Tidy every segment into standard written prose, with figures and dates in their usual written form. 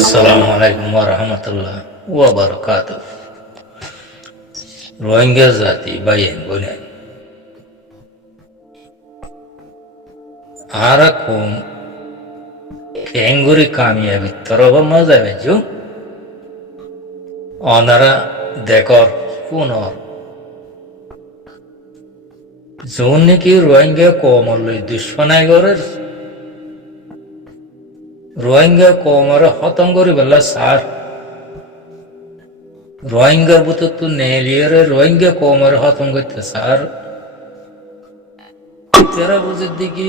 আসসালামু আলাইকুম ওয়া রাহমাতুল্লাহ ওয়া বারাকাতুহু। রোহিঙ্গা জাতি বাইন বনে আরা কম কেঙ্গুরি কামিয়াবি তরব মজা বেজু অনারা দেখর পুনর জোন নাকি রোহিঙ্গা কমলই দুশ্মনাই গরের রোহিঙ্গা কমরে খতম করি বললা সার রোহিঙ্গার বুতত নেলিয়ারে রোহিঙ্গা কমরে খতম করতে সার তেরা বুঝির দিকে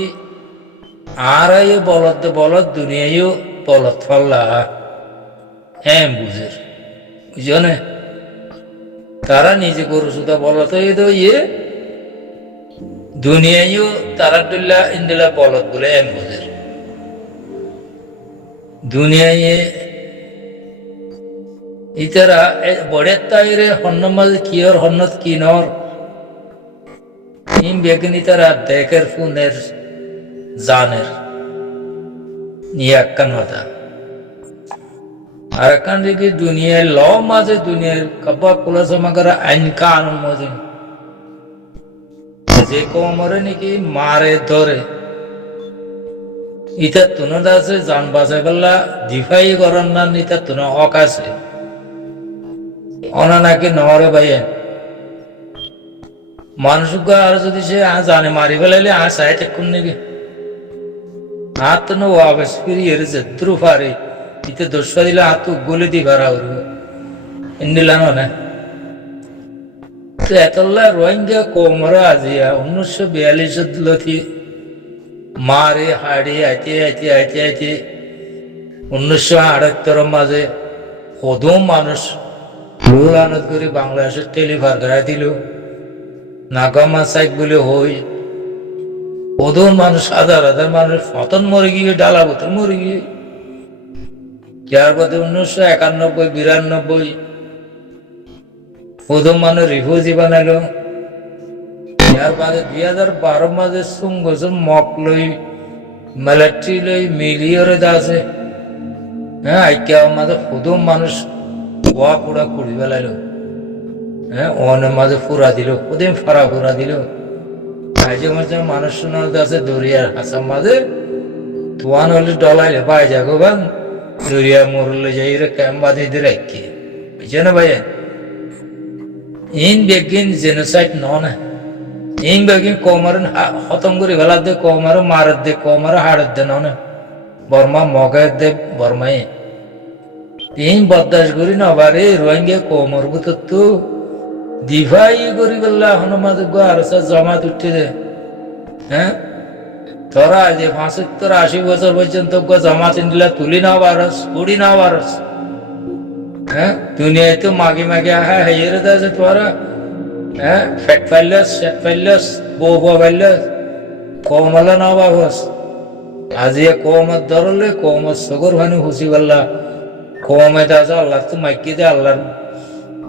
আর বলদ বলদ দুনিয়ায়ও বলদ ফল্লা হ্যাঁ বুঝের বুঝনে তারা নিজে গরু সুদা বলদ ইয়ে দুনিয়ায়ও তারা দুল্লা ইন্দিলা বলদ বলে এম বুঝের দুনিয়ায় ইতারা বড়ে তাইরে হন্ন মাঝে কিয়র হন্নত কিনর ইম বেগনি তারা দেখের ফুনের জানের নিয়ে একখান কথা আর একখান দিকে দুনিয়ায় ল মাঝে দুনিয়ার কব্বা কুলা জমা করা আইন কানুন মাঝে যে কমরে নাকি মারে ধরে ইটা তুনো আছে জান বাঁচাই পেলা দিফাই করার না ইটা তুনো হক আছে অনা নাকি নহরে ভাইয়ে মানুষ আর যদি সে জানে মারি ফেলাইলে চাই টেকুন নাকি হাত তো ওয়াবেস ফিরিয়ে যেত্রু পারে ইতে দোষা দিলে হাত গলে দি ভাড়া উঠবে ইন্দিলানো না তো এতলা রোহিঙ্গা কোমরে আজিয়া 1942 লথি মারে হাড়ি আইতে 1978 মাঝে কদম মানুষ আনত করে বাংলাদেশের টেলিফার করাই দিল নাগামা সাইক বলে হই কদম মানুষ হাজার হাজার মানুষ ফতন মরে গিয়ে ডালা বোতল মরে গিয়ে যার পথে 1991-92 কদম মানুষ রিফিউজি বানাইলো यार बाद 2012 মাঝে সুঙ্গসম মক লই মিলিটারি লই মিলিয়রে দাসে হ্যাঁ আইকা মাঝে খুদম মানুষ ওয়া পুরা কুড়ি বেলাইলো হ্যাঁ ওনে মাঝে পুরা দিল খুদিম ফারা পুরা দিল আজে মাঝে মানুষ শোনার দাসে দরিয়ার হাসাম মাঝে তোয়ান হলে ডলাইলে পাই যাগো বান দরিয়া মরলে যাই রে ক্যাম্প বাঁধে দিয়ে রাখি বুঝছে না ভাই in begin genocide non in begin কোমর খতম করে ফেলা দে কোমর মারত দে কোমর হাড়ত দে ননে বর্মা মগে দে বর্মাই ইন বদাস করি নবারে রোহিঙ্গা কোমর বুতত তো দিভাই করি বললা হনুমাদ আর জমাত উঠে দে হ্যাঁ তোরা যে 75-80 বছর পর্যন্ত জমাত দিলা তুলি না পারস উড়ি না পারস হ্যাঁ দুনিয়ায় তো মাগে মাগে হ্যাঁ হেরে দাসে তোরা হ্যাঁ ফ্যাট ফাইলস বউ ফাইলস কমলা না বাবস আজি কমত ধরলে কমত সগর ভানি খুশি বললা কমে দাসে আল্লাহ তো মাইকি দে আল্লাহর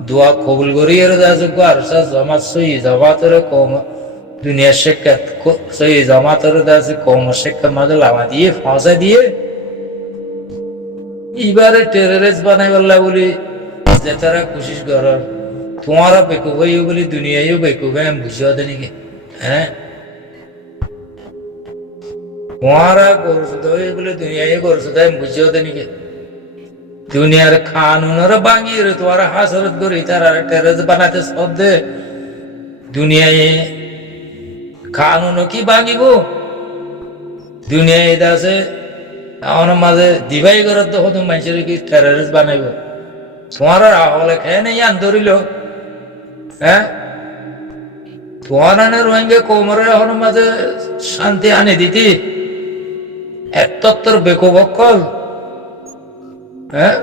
দোয়া কবুল করি এর দাসে আর জমাত সই জমাতরে কম দুনিয়া শেখাত সই জমাতরে দাসে কম শেখা মাঝে লামা দিয়ে ফাঁসা দিয়ে এবারে টেররিস্ট বানাই বললা বলি যে তারা কোশিশ করার তোমারা বেকুব হইও বলি দুনিয়ায়ও বেকুব আমি বুঝিয়ে দে নাকি হ্যাঁ তোমারা করছো হই বলে দুনিয়ায় করছো তাই আমি বুঝিয়ে দে নাকি দুনিয়ার কানুনরা ভাঙিয়ে রে তোমারা হাসরত করি তারা টেররিস্ট বানাতে সব দে দুনিয়ায় কানুন কি ভাঙিব দুনিয়ায় আছে আমার মাঝে দিবাই করার তো হতো মানুষের কি টেররিস্ট বানাইব তোমার হলে খেয়ে নেই আন ধরিল হ্যাঁ তোমার আনে রোহিঙ্গা কোমরের এখন মাঝে শান্তি আনে দিতি এত্তর বেকুবক্কল হ্যাঁ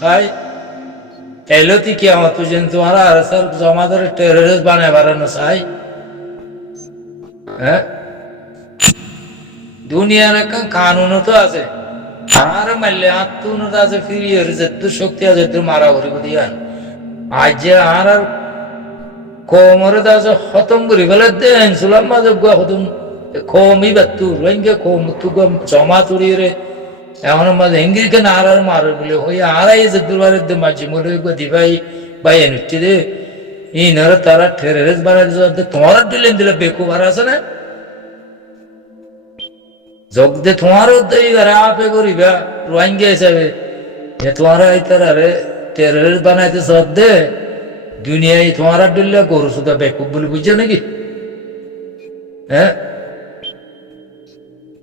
ভাই এলোতি কি আমার তুই তোমার আর স্যার জমা ধরে টেররিস্ট বানাই বাড়ানো চাই হ্যাঁ দুনিয়ার একটা কানুন তো আছে আর মারলে আত্মনত আছে ফিরিয়ে যেত শক্তি আছে তুই মারা করিব দিয়ান আজ যে আর কোমরে আছে খতম করি ফেলে দেন সুলাম মাঝে খতম কমই বা তুই রোহিঙ্গা কম তু জমা তুড়িয়ে রে এখন মাঝে হেঙ্গিরকে না আর মারে বলে ওই আড়াই যে দুবারের দে মাঝে মরে গদি ভাই ভাই এনুচ্ছি রে ইনারা তারা টেররিস্ট বানাই দিতে তোমার দিলে বেকুব আর আছে না যোগ দে তোমারও এই আপে করিবা রোহিঙ্গা হিসাবে তোমারা এই তারারে টেররিস্ট বানাইতে সব দে দুনিয়ায় তোমার দিলে গরু শুধু বেকুব বলে বুঝছো নাকি হ্যাঁ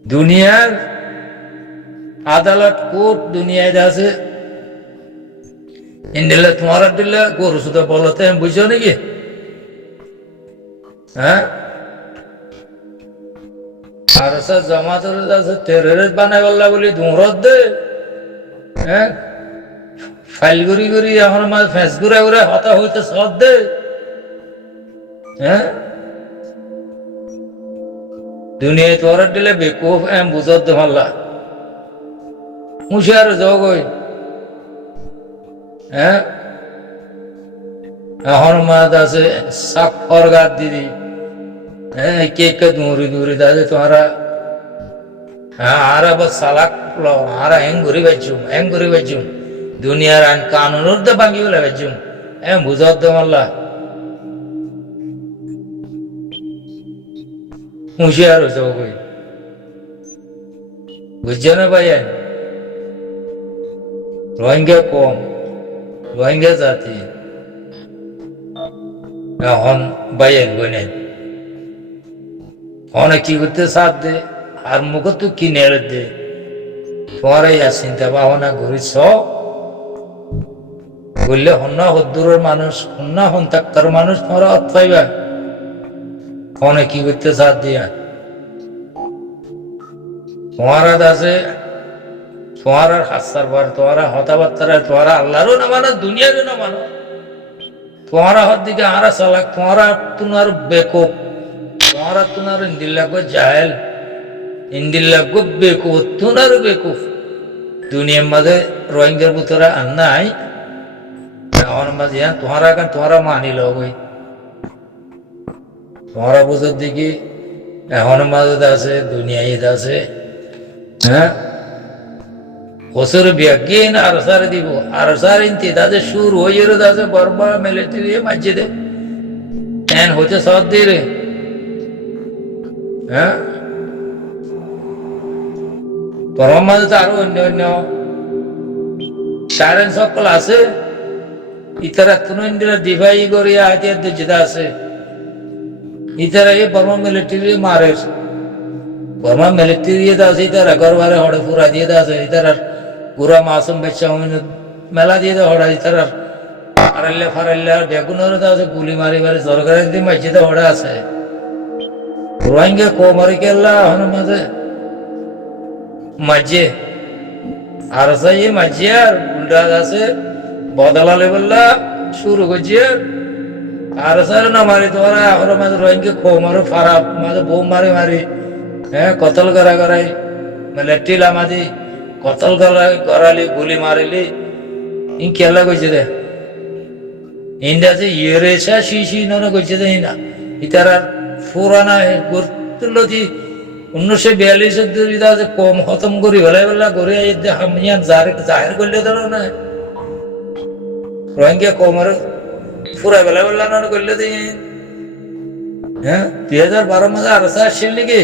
দুনিয়ার আদালত কোর্ট দুনিয়ায় আছে ইন্ডিয়া তোমার দিলে গরু শুধু বলতে বুঝছো নাকি হ্যাঁ আর জামাতের আছে টেররিস্ট বানাই বললা বলি দৌড়ত দে হ্যাঁ ফাইল করি এখন মাঝে ফেঁস ঘুরে হতা হইতে সব দে হ্যাঁ দুনিয়ায় তোর দিলে বেকুফ এম বুঝত দে মাল্লা হুঁশিয়ার যোগ ওই হ্যাঁ এখন মাঝ আছে সাক্ষর গাদ দিদি হ্যাঁ কে দূরি দাদে তোমরা হ্যাঁ আর আবার সালাক আর হেং ঘুরি বাজুম দুনিয়ার আইন কানুনের দে ভাঙি বলে বাজুম এম বুঝত দে মাল্লা হুঁশিয়ার হয়েছে ওই বুঝছো না ভাই রোহিঙ্গা কম রোহিঙ্গা জাতি এখন বাইন বনেন অনেক কি করতে সাথ দে আর মুখ তো কি নেড়ে দে তোমার এই চিন্তা ভাবনা ঘুরিস বললে হন্না হদ্দুরের মানুষ হন্না হন্তাক্কার মানুষ তোমরা অত পাইবা অনেক কি করতে সাথ দিয়া তোমার আছে তোমার হাসার বার তোমার হতাবার্তারা তোমার আল্লাহরও না মানো দুনিয়ারও না মানো তোমার হাত দিকে আরা চালাক তোমার তোমার বেকুব তোমার তোমার ইন্দিল্লাগো জাহেল ইন্দিল্লাগো বেকুব তোমার বেকুব দুনিয়ার মাঝে রোহিঙ্গার ভিতরে আন্নাই আমার মাঝে তোমারা মানিল ওই তোমারা বুঝার দিকে এখন মাঝে আছে দুনিয়ায় আছে হ্যাঁ বছর ব্যাগিন আর সারে দিব আর সার ইনতে তাদের সুর হয়ে আছে বরবা মেলেটি দিয়ে মাঝে দে এন হচ্ছে সব দিয়ে রে হ্যাঁ পরম মাঝে তো আরো অন্য সারেন সকল আছে ইতারা তুনন্দিরা দিভাই করিয়া হাতিয়ার যেটা আছে ইতারা এই বর্মা মিলিটারি মারে বর্মা মিলিটারি আছে ইতারা গরবারে হড়ে পুরা দিয়ে আছে ইতারা পুরা মাসুম বাচ্চা মেলা দিয়ে হড়া ইতারা ফারাইল্লা বেগুনের আছে গুলি মারি মারি সরকারের দিয়ে মাঝিতে হড়ে আছে রোহিঙ্গা কো মারি কেল্লা হন মাঝে মাঝে আর সাই মাঝে আর উল্টা আছে বদলালে বললা শুরু করছে আর সার না মারি তোরা এখন মাঝে রোহিঙ্গা খো মারো ফারাপ মাঝে বোম মারি হ্যাঁ কতল করাই টিলা মাদি কতল করালি গুলি মারিলি ইন কেলা কইছে দে ইন্ডিয়া যে ইয়েরেসা শিশি ননে কইছে দে না ইতারা পুরানা গুরতুলতি 1942 দুরিদা যে কম খতম করি বেলা করে হামিয়ান জাহির করলে ধরো না রোহিঙ্গা কমর পুরা বেলা ননে করলে দে হ্যাঁ 2012 মাঝে আরসা আসছিল নাকি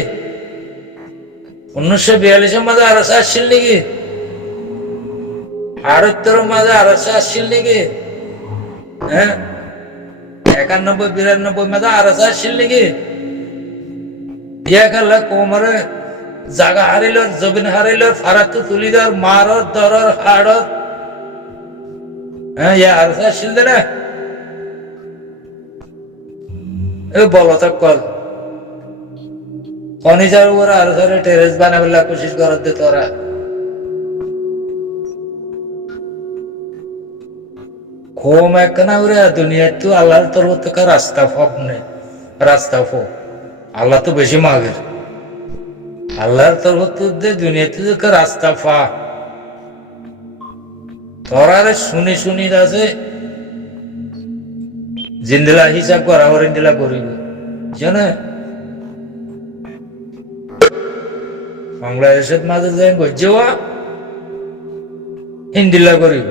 1942 মাঝে আরসা আসছিল নাকি 78 মাঝে আরসা আসছিল নাকি হ্যাঁ 91-92 মাঝে আরসা আসছিল নাকি ইয়াকাল্লা কোমরে জাগা হারিল জমিন হারিল ফারাত তুলি দর মারত দরর হাড়ত হ্যাঁ ইয়া আরসা আসছিল না এ বলো তো কল ফর্নিচার উপরে আরো সারে টেরেস বানাবেলা কোশিশ করত দে তোরা কম একখানা উরে দুনিয়া তো আল্লাহর তরফ থেকে রাস্তা ফো আল্লাহ তো বেশি মাগের আল্লাহর তরফ দে দুনিয়াতে থেকে রাস্তা ফা তোরা শুনি আছে জিন্দিলা হিসাব করা ওর ইন্দিলা করিব জানে বাংলাদেশের মাঝে যাই গজ্জেওয়া হিন্দিলা করিব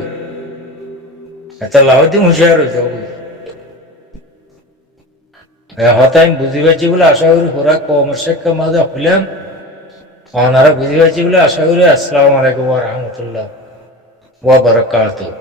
এটা লাহতি হুঁশিয়ার হয়ে যাব হয়তো আমি বুঝি পাচ্ছি বলে আশা করি পুরা কর্মশেক্ষা মাঝে হইলাম ওনারা বুঝি পাচ্ছি বলে আশা করি আসসালামু আলাইকুম ওয়া রাহমাতুল্লাহ ওয়া বারাকাতুহু।